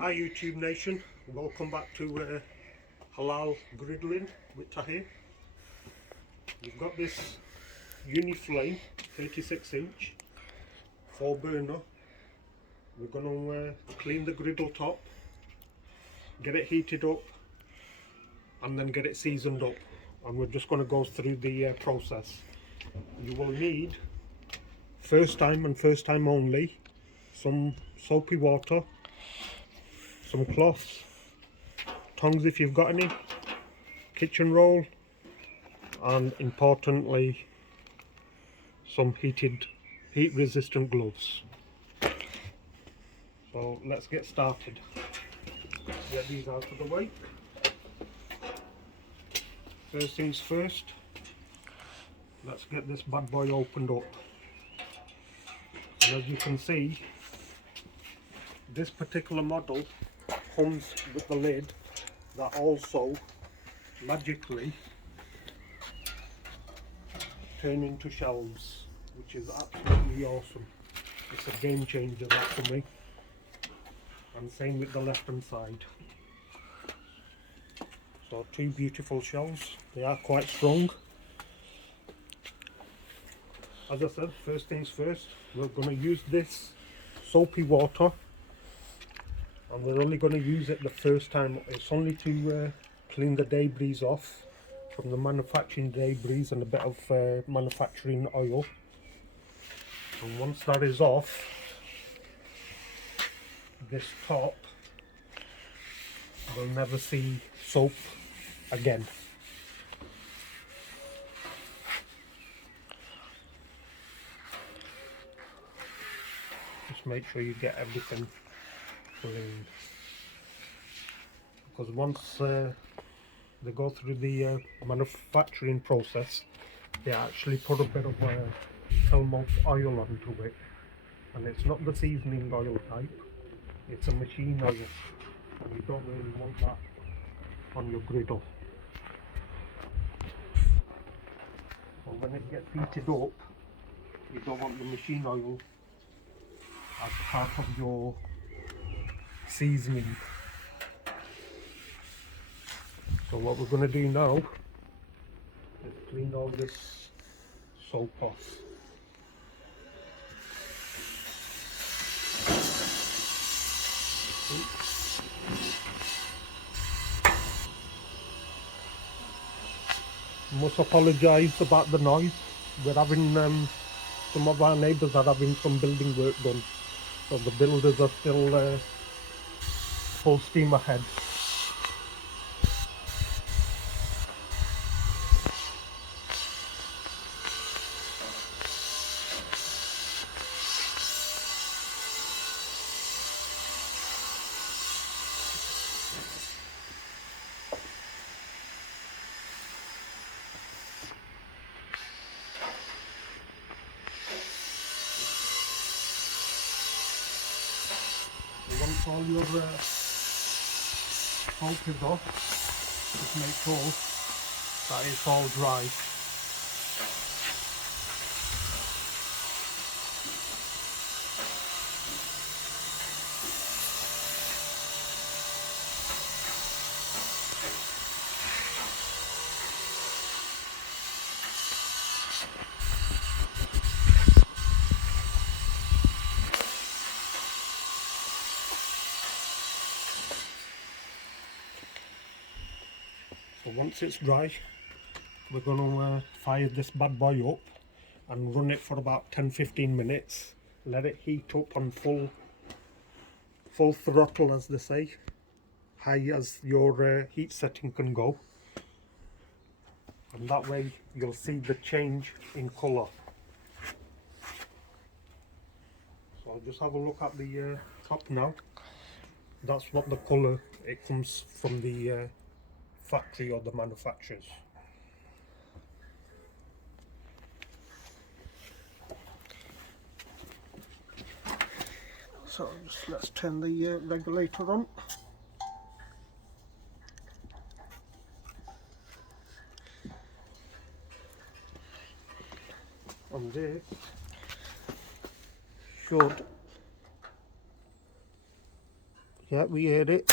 Hi YouTube Nation, welcome back to Halal Griddling with Tahir. We've got this Uniflame 36 inch 4 burner. We're going to clean the griddle top, get it heated up and then get it seasoned up, and we're just going to go through the process. You will need, first time and first time only, some soapy water, some cloths, tongs if you've got any, kitchen roll, and importantly some heat resistant gloves. So let's get started. Get these out of the way. First things first, let's get this bad boy opened up. And as you can see, this particular model comes with the lid that also magically turn into shelves, which is absolutely awesome. It's a game changer, that for me. And same with the left hand side. So two beautiful shelves. They are quite strong. As I said, first things first, we're going to use this soapy water, and we're only going to use it the first time. It's only to clean the debris off from the manufacturing debris and a bit of manufacturing oil. And once that is off, this top will never see soap again. Just make sure you get everything clean, because once they go through the manufacturing process, they actually put a bit of Telmox oil onto it, and it's not the seasoning oil type, it's a machine oil, and you don't really want that on your griddle. So when it gets heated up, you don't want the machine oil as part of your seasoning. So what we're going to do now is clean all this soap off. Must apologise about the noise. We're having some of our neighbours are having some building work done, so the builders are still full steam ahead. Once all your soap is off, just make sure that it's all dry. So once it's dry, we're going to fire this bad boy up and run it for about 10-15 minutes. Let it heat up on full throttle, as they say, high as your heat setting can go, and that way you'll see the change in colour. So I'll just have a look at the top now. That's what the colour, it comes from the factory or the manufacturers. So just let's turn the regulator on. And this should Yeah, we heard it.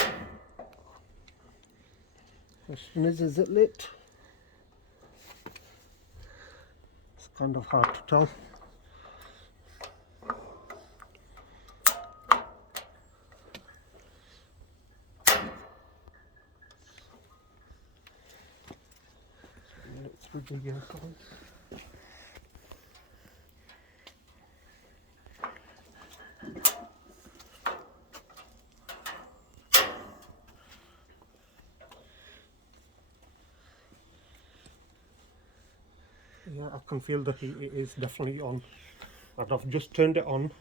Question is it lit? It's kind of hard to tell. Through the yeah, I can feel the heat. It is definitely on, and I've just turned it on,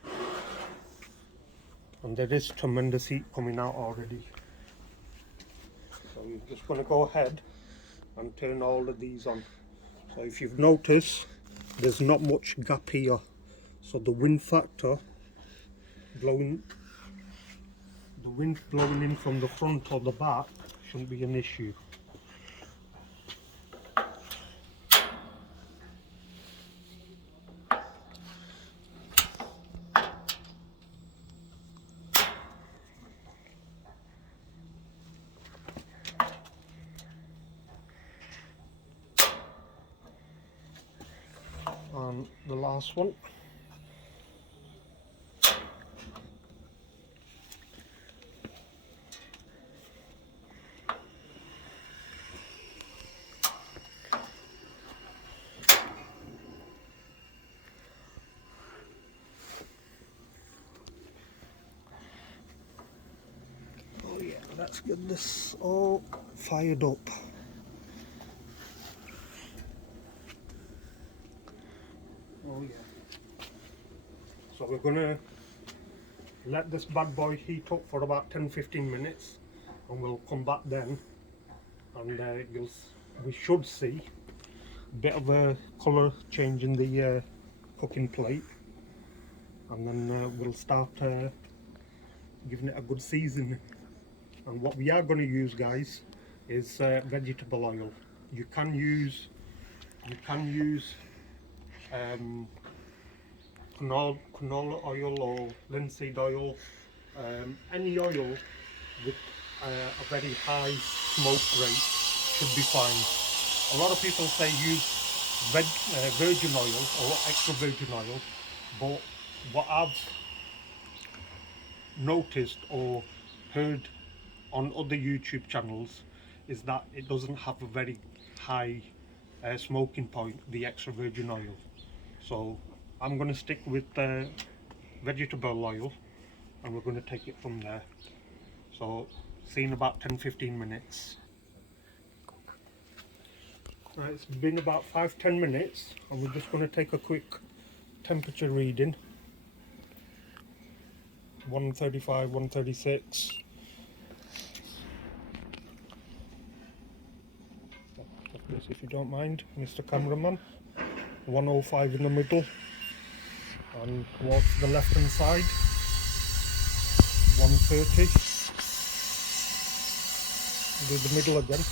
and there is tremendous heat coming out already. So I'm just going to go ahead and turn all of these on. So if you've noticed, there's not much gap here, so the wind factor blowing, the wind blowing in from the front or the back shouldn't be an issue. And the last one. Oh yeah, let's get this all fired up. Oh yeah. So we're gonna let this bad boy heat up for about 10-15 minutes, and we'll come back then, and we should see a bit of a colour change in the cooking plate, and then we'll start giving it a good seasoning. And what we are going to use, guys, is vegetable oil. You can use canola oil or linseed oil, any oil with a very high smoke rate should be fine. A lot of people say use virgin oil or extra virgin oil, but what I've noticed or heard on other YouTube channels is that it doesn't have a very high smoking point, the extra virgin oil. So I'm going to stick with vegetable oil, and we're going to take it from there. So see in about 10-15 minutes. Right, it's been about 5-10 minutes, and we're just going to take a quick temperature reading. 135, 136. This, if you don't mind, Mr. Cameraman. 105 in the middle, and towards the left hand side 130. Do the middle again.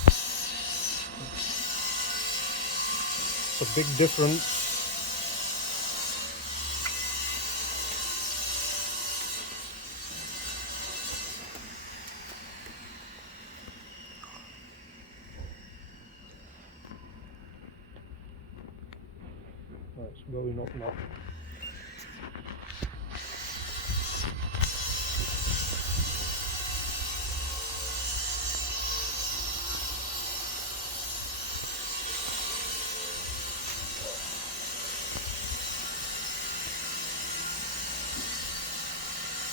It's a big difference. It's going up now.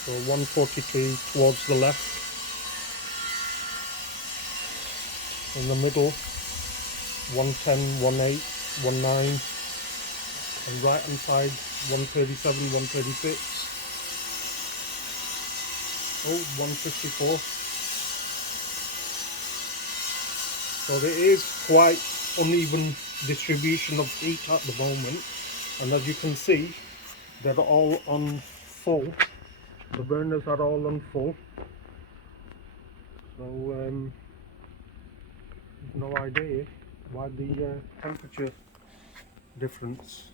So 142 towards the left. In the middle 110, 18, 19. And right hand side 137, 136. Oh, 154. So there is quite uneven distribution of heat at the moment, and as you can see, they're all on full. The burners are all on full. So there's no idea why the temperature difference.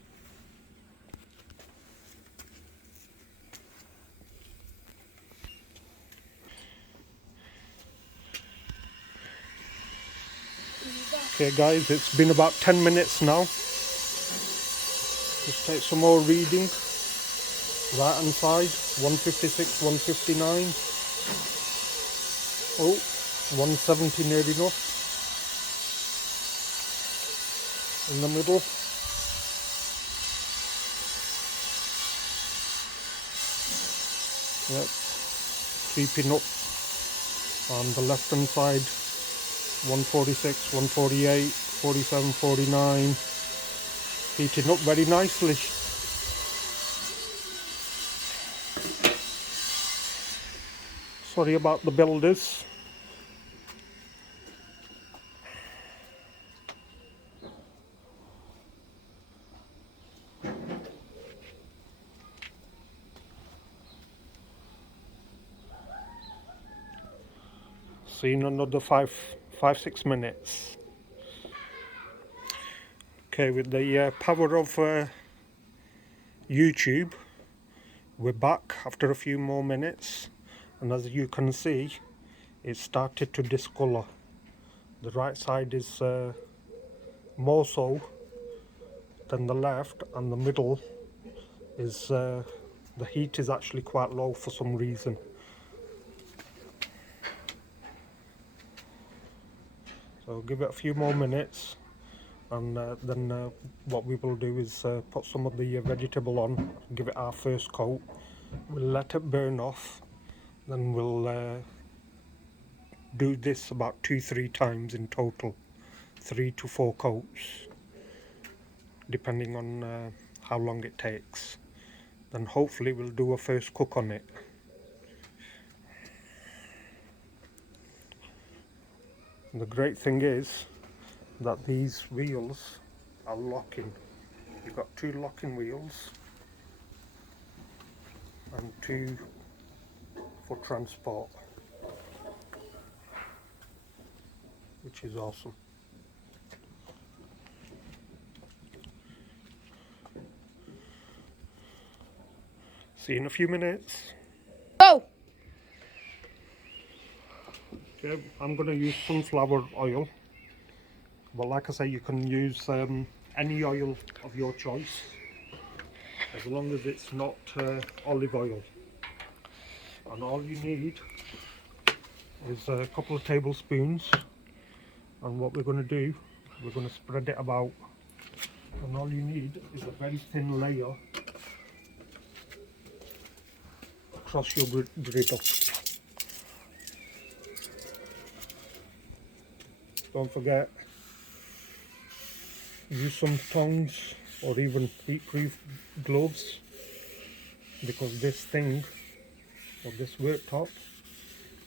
Okay guys, it's been about 10 minutes now. Just take some more reading. Right hand side, 156, 159. Oh, 170 near enough. In the middle. Yep, creeping up. On the left hand side, 146, 148, 47, 49. Heating up very nicely. Sorry about the builders. See in another 6 minutes. Okay, with the power of YouTube, we're back after a few more minutes, and as you can see, it started to discolor. The right side is more so than the left, and the middle is the heat is actually quite low for some reason. So give it a few more minutes, and then what we will do is put some of the vegetable on, give it our first coat. We'll let it burn off, then we'll do this about 2-3 times in total, 3 to 4 coats, depending on how long it takes. Then hopefully we'll do a first cook on it. The great thing is that these wheels are locking. You've got 2 locking wheels and 2 for transport, which is awesome. See you in a few minutes. Go! Okay, I'm going to use sunflower oil, but like I say, you can use any oil of your choice, as long as it's not olive oil. And all you need is a couple of tablespoons, and what we're going to do, we're going to spread it about, and all you need is a very thin layer across your griddle. Don't forget, use some tongs or even heat-proof gloves, because this thing, or this worktop,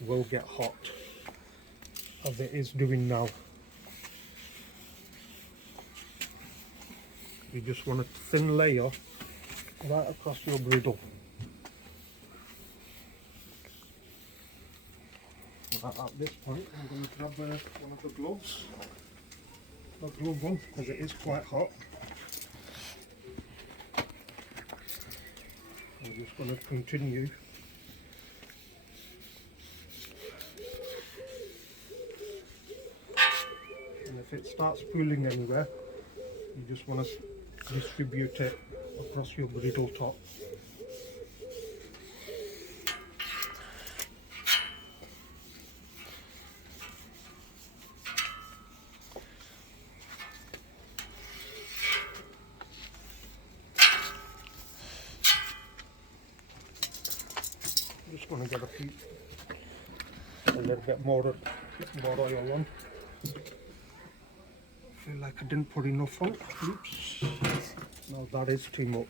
will get hot, as it is doing now. You just want a thin layer right across your griddle. At this point, I'm going to grab one of the gloves, a glove one, because it is quite hot. I'm just going to continue. And if it starts pooling anywhere, you just want to distribute it across your griddle top. Just want to get a little bit more oil on. I feel like I didn't put enough on. Oops. No, that is too much.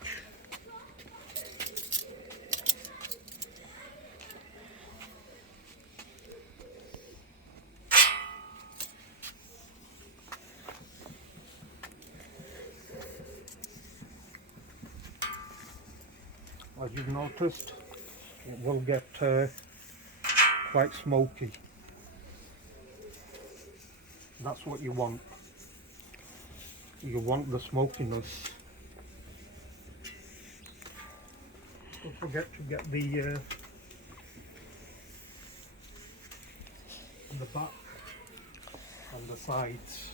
As you've noticed, it will get quite smoky. That's what you want. You want the smokiness. Don't forget to get the back and the sides.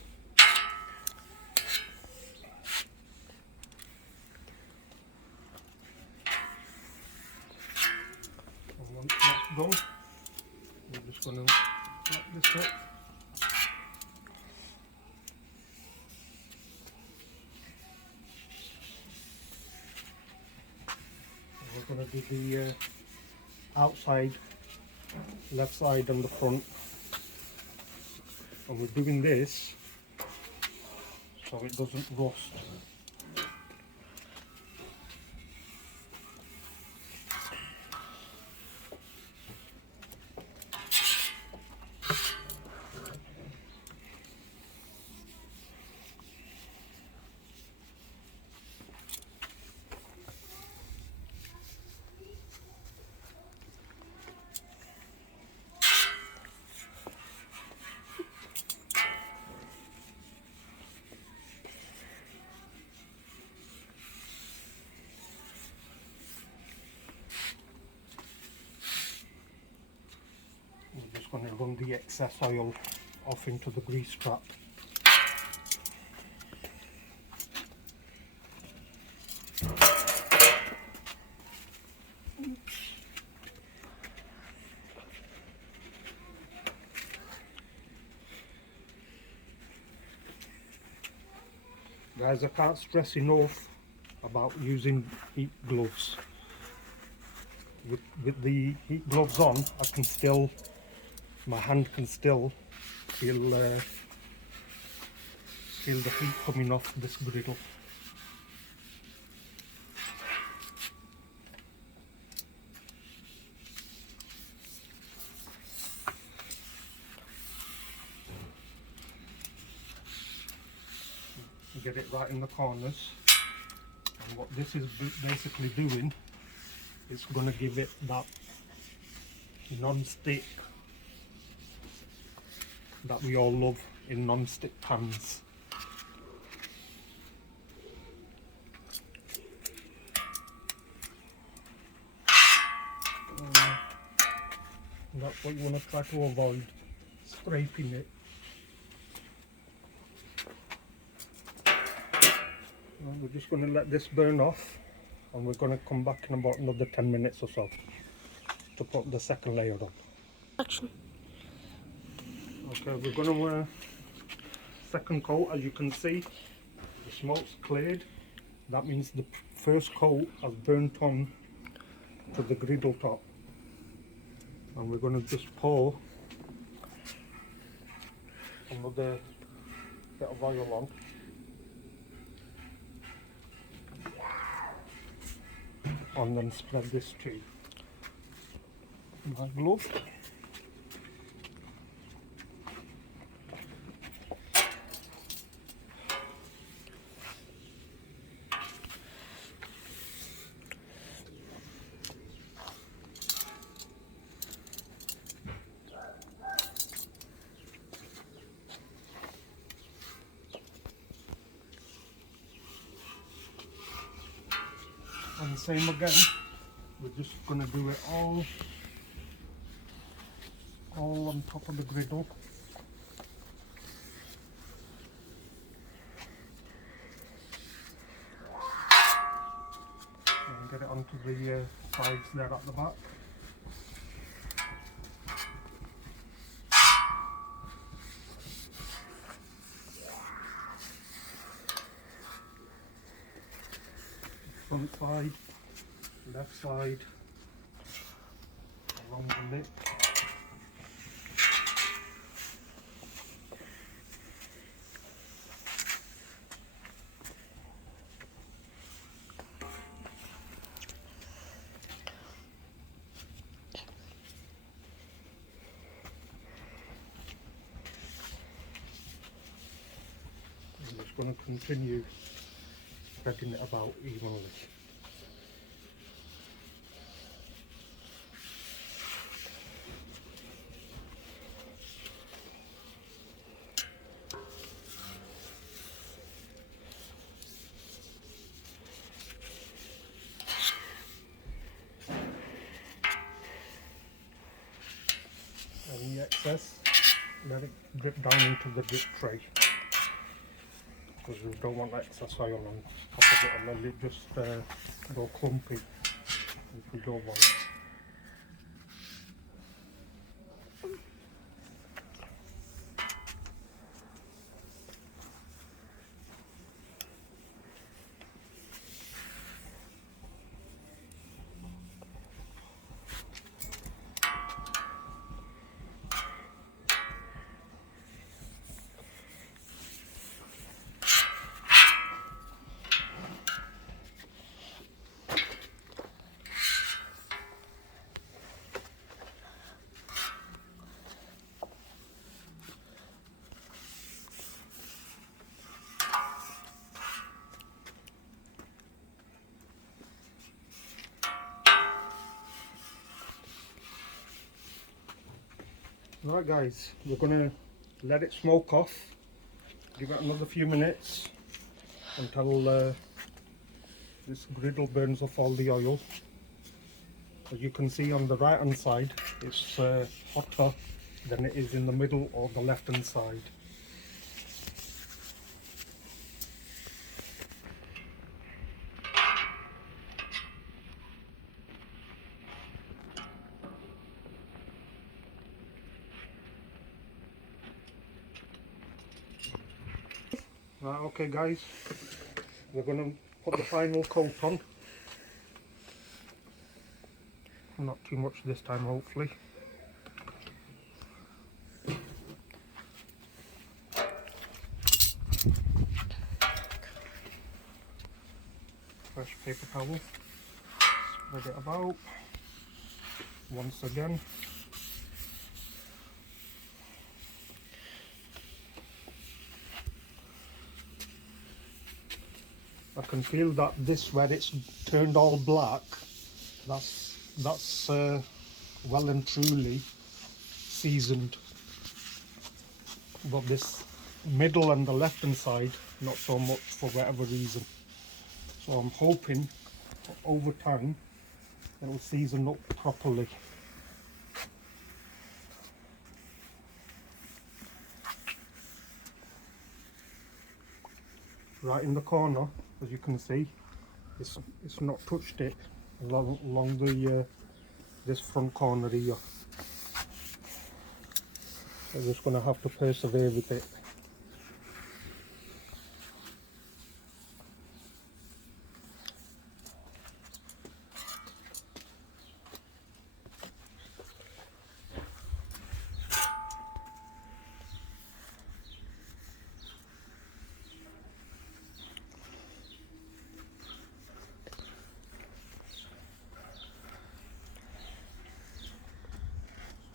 done. We're just going to wrap this up. We're going to do the outside, left side and the front, and we're doing this so it doesn't rust. We're just going to run the excess oil off into the grease trap. Guys, I can't stress enough about using heat gloves. With the heat gloves on, my hand can still feel the heat coming off this griddle. Get it right in the corners, and what this is basically doing is going to give it that non-stick that we all love in non-stick pans. That's what you want to try to avoid, scraping it. We're just going to let this burn off, and we're going to come back in about another 10 minutes or so to put the second layer on. Action. Okay, we're going to second coat. As you can see, the smoke's cleared. That means the first coat has burnt on to the griddle top, and we're going to just pour another bit of oil on. And then spread this to my glove. And the same again, we're just going to do it all on top of the griddle. And get it onto the sides there at the back. Front side, left side, along the lip. I'm just going to continue spreading it about evenly. Any excess, let it drip down into the drip tray, because we don't want excess oil on top of it, and then it just go clumpy if we don't want it. Right guys, we're gonna let it smoke off, give it another few minutes until this griddle burns off all the oil. As you can see on the right hand side, it's hotter than it is in the middle or the left hand side. Right, okay guys, we're going to put the final coat on. Not too much this time, hopefully. Fresh paper towel, spread it about once again. I can feel that this, where it's turned all black, that's well and truly seasoned. But this middle and the left hand side, not so much, for whatever reason. So I'm hoping over time it'll season up properly. Right in the corner, as you can see, it's not touched it along the this front corner here. So we're just going to have to persevere with it.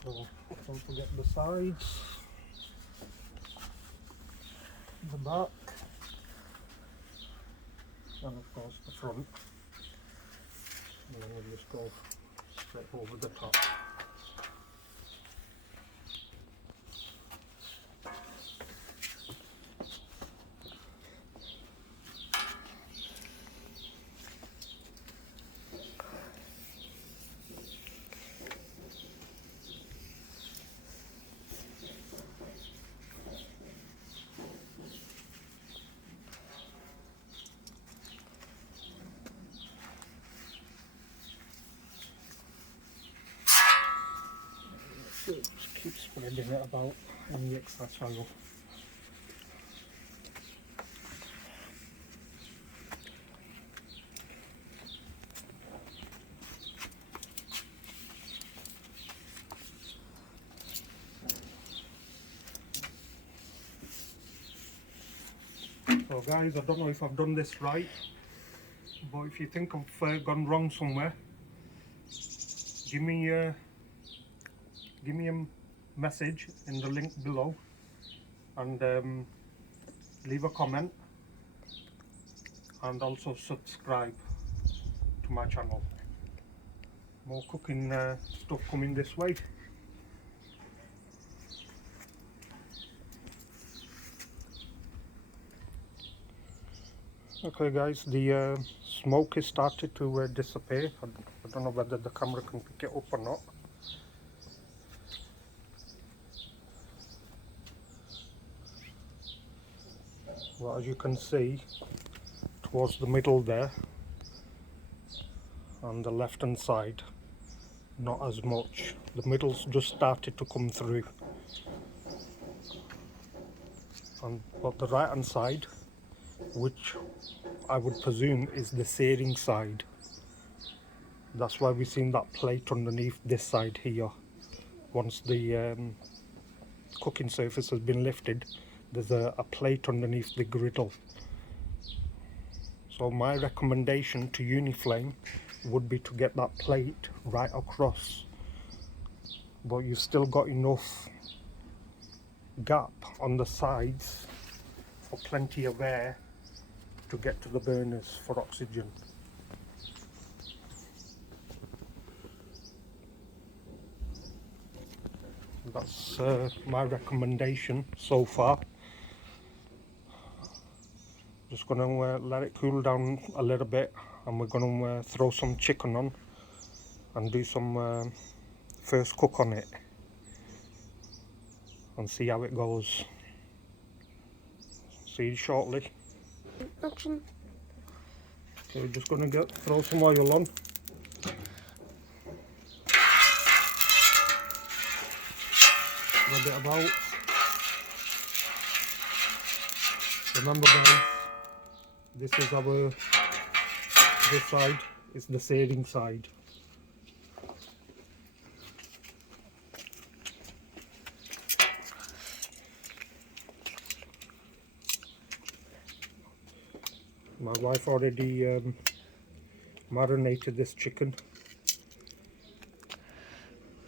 So don't forget the sides, the back, and of course the front. And then we'll just go straight over the top. Just keep spreading it about in the extra oil. So guys, I don't know if I've done this right, but if you think I've gone wrong somewhere, give me a message in the link below, and leave a comment, and also subscribe to my channel. More cooking stuff coming this way. Okay guys, the smoke has started to disappear. I don't know whether the camera can pick it up or not. Well, as you can see, towards the middle there, on the left hand side, not as much. The middle's just started to come through. But the right hand side, which I would presume is the searing side, that's why we've seen that plate underneath this side here. Once the cooking surface has been lifted, there's a plate underneath the griddle. So my recommendation to Uniflame would be to get that plate right across, but you've still got enough gap on the sides for plenty of air to get to the burners for oxygen. That's my recommendation so far. Just going to let it cool down a little bit, and we're going to throw some chicken on and do some first cook on it and see how it goes. See you shortly. Action. So we're just going to throw some oil on. Rub it about. Remember guys, this side is the serving side. My wife already marinated this chicken.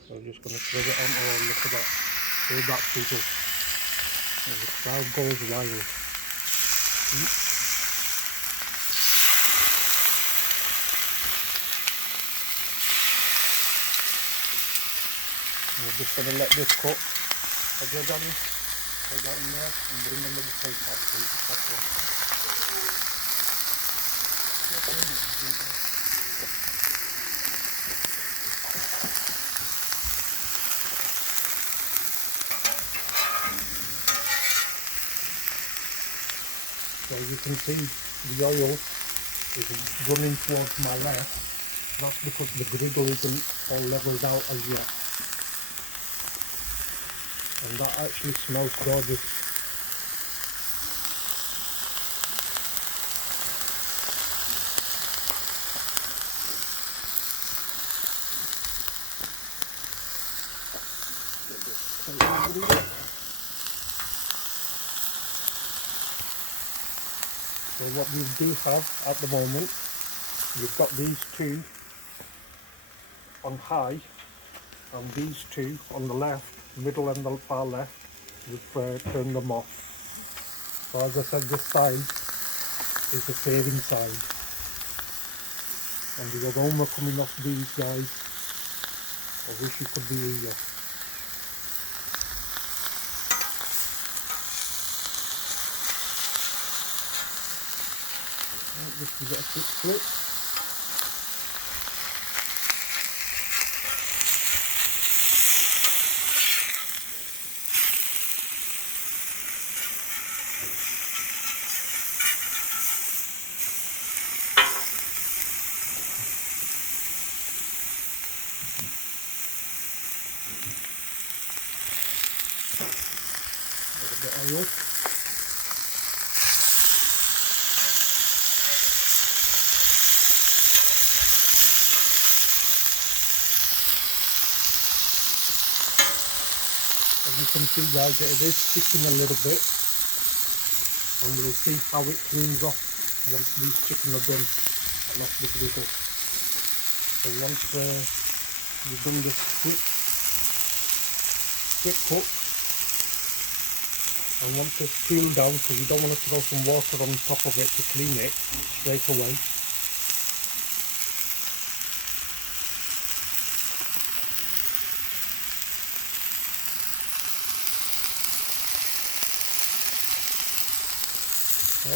So I'm just going to throw it on. Oh, look at that. Hear that sizzle. And the crowd goes wild. We're just going to let this cook. Okay, Danny? Put that in there and bring them to the plate pot so you can cut one. So you can see the oil is running towards my left. That's because the griddle isn't all leveled out as yet. And that actually smells gorgeous. So what we do have at the moment, you've got these two on high and these two on the left, middle and the far left, we've turned them off. So as I said, this side is the serving side. And the aroma coming off these guys, I wish you could be here. Just give it a quick flip. A bit of oil. As you can see guys, it is sticking a little bit, and we'll see how it cleans off once these chicken are done and off the griddle. So once we've done this quick cook, and once it's cooled down, because you don't want to throw some water on top of it to clean it straight away.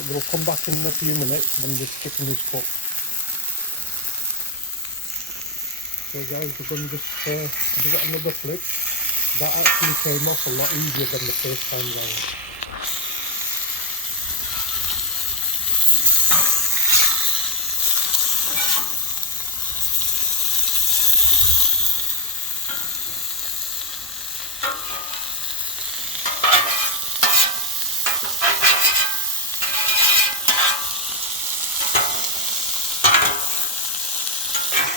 We'll come back in a few minutes when this chicken is cooked. So guys, we're going to just give it another flip. That actually came off a lot easier than the first time round.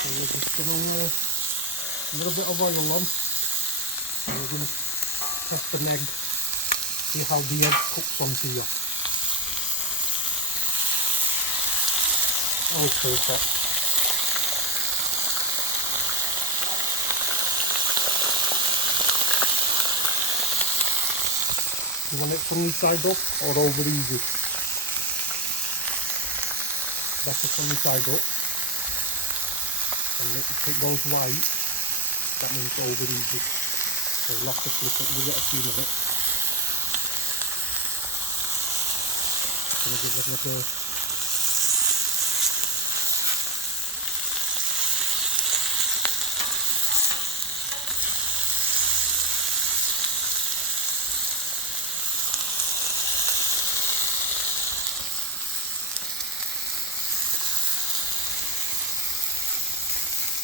So we're just going to a little bit of oil on. And we're going to test an egg, see how the egg cooks onto here. Oh, perfect. You want it sunny side up or over easy? That's a sunny side up. And if it goes white, that means over easy. So So we'll have to flip it, give it a few minutes. Gonna give it another.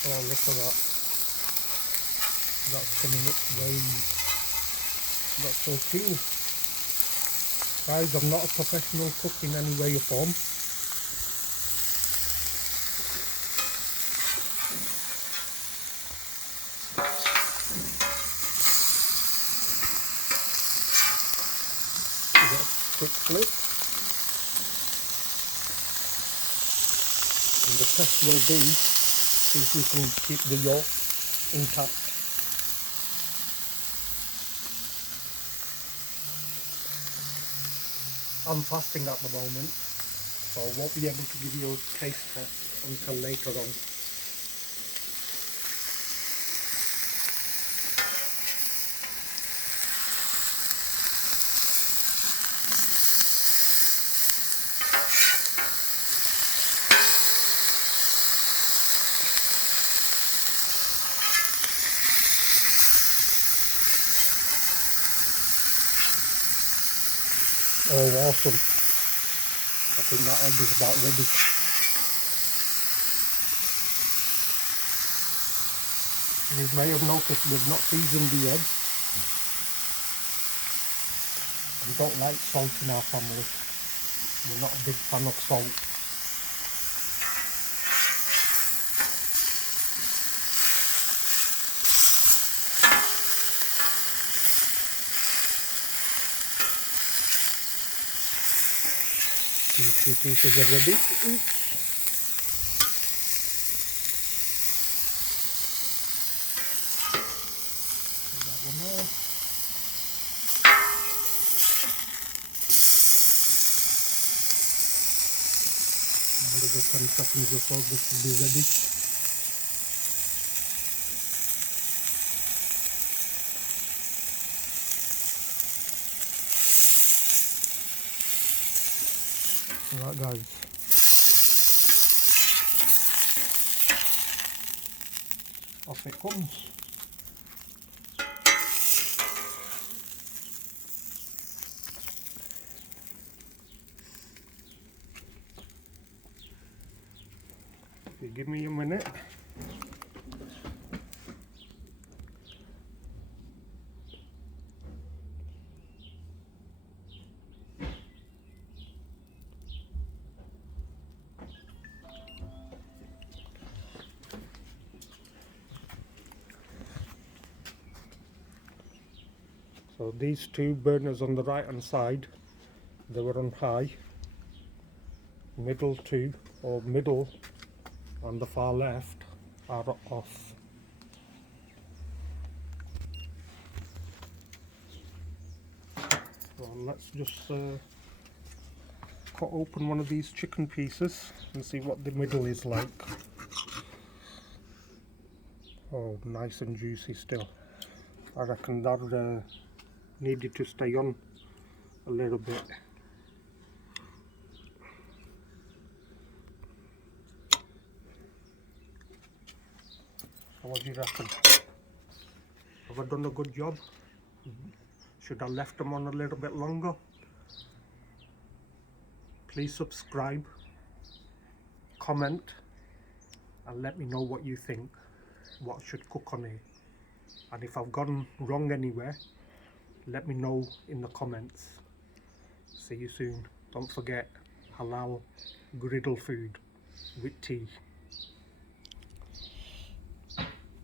Oh, look at that. That's coming up very. That's so cool. Guys, I'm not a professional cook in any way or form. Give it a quick flip. And the test will be, see if we can keep the yolk intact. I'm fasting at the moment, so I won't be able to give you a taste test until later on. Oh, awesome. I think that egg is about ready. You may have noticed we've not seasoned the egg. We don't like salt in our family. We're not a big fan of salt. These two pieces are ready. Oops. Put that one there. Another 10 seconds or so, this will be ready. Alright guys. Off it comes. If you give me a minute. So these two burners on the right hand side, they were on high. Middle two, or middle on the far left, are off. So let's just cut open one of these chicken pieces and see what the middle is like. Oh, nice and juicy still. I reckon that needed to stay on a little bit. So what do you reckon? Have I done a good job? Should I have left them on a little bit longer? Please subscribe, comment, and let me know what you think, what I should cook on here. And if I've gone wrong anywhere, let me know in the comments. See you soon. Don't forget, halal griddle food with tea.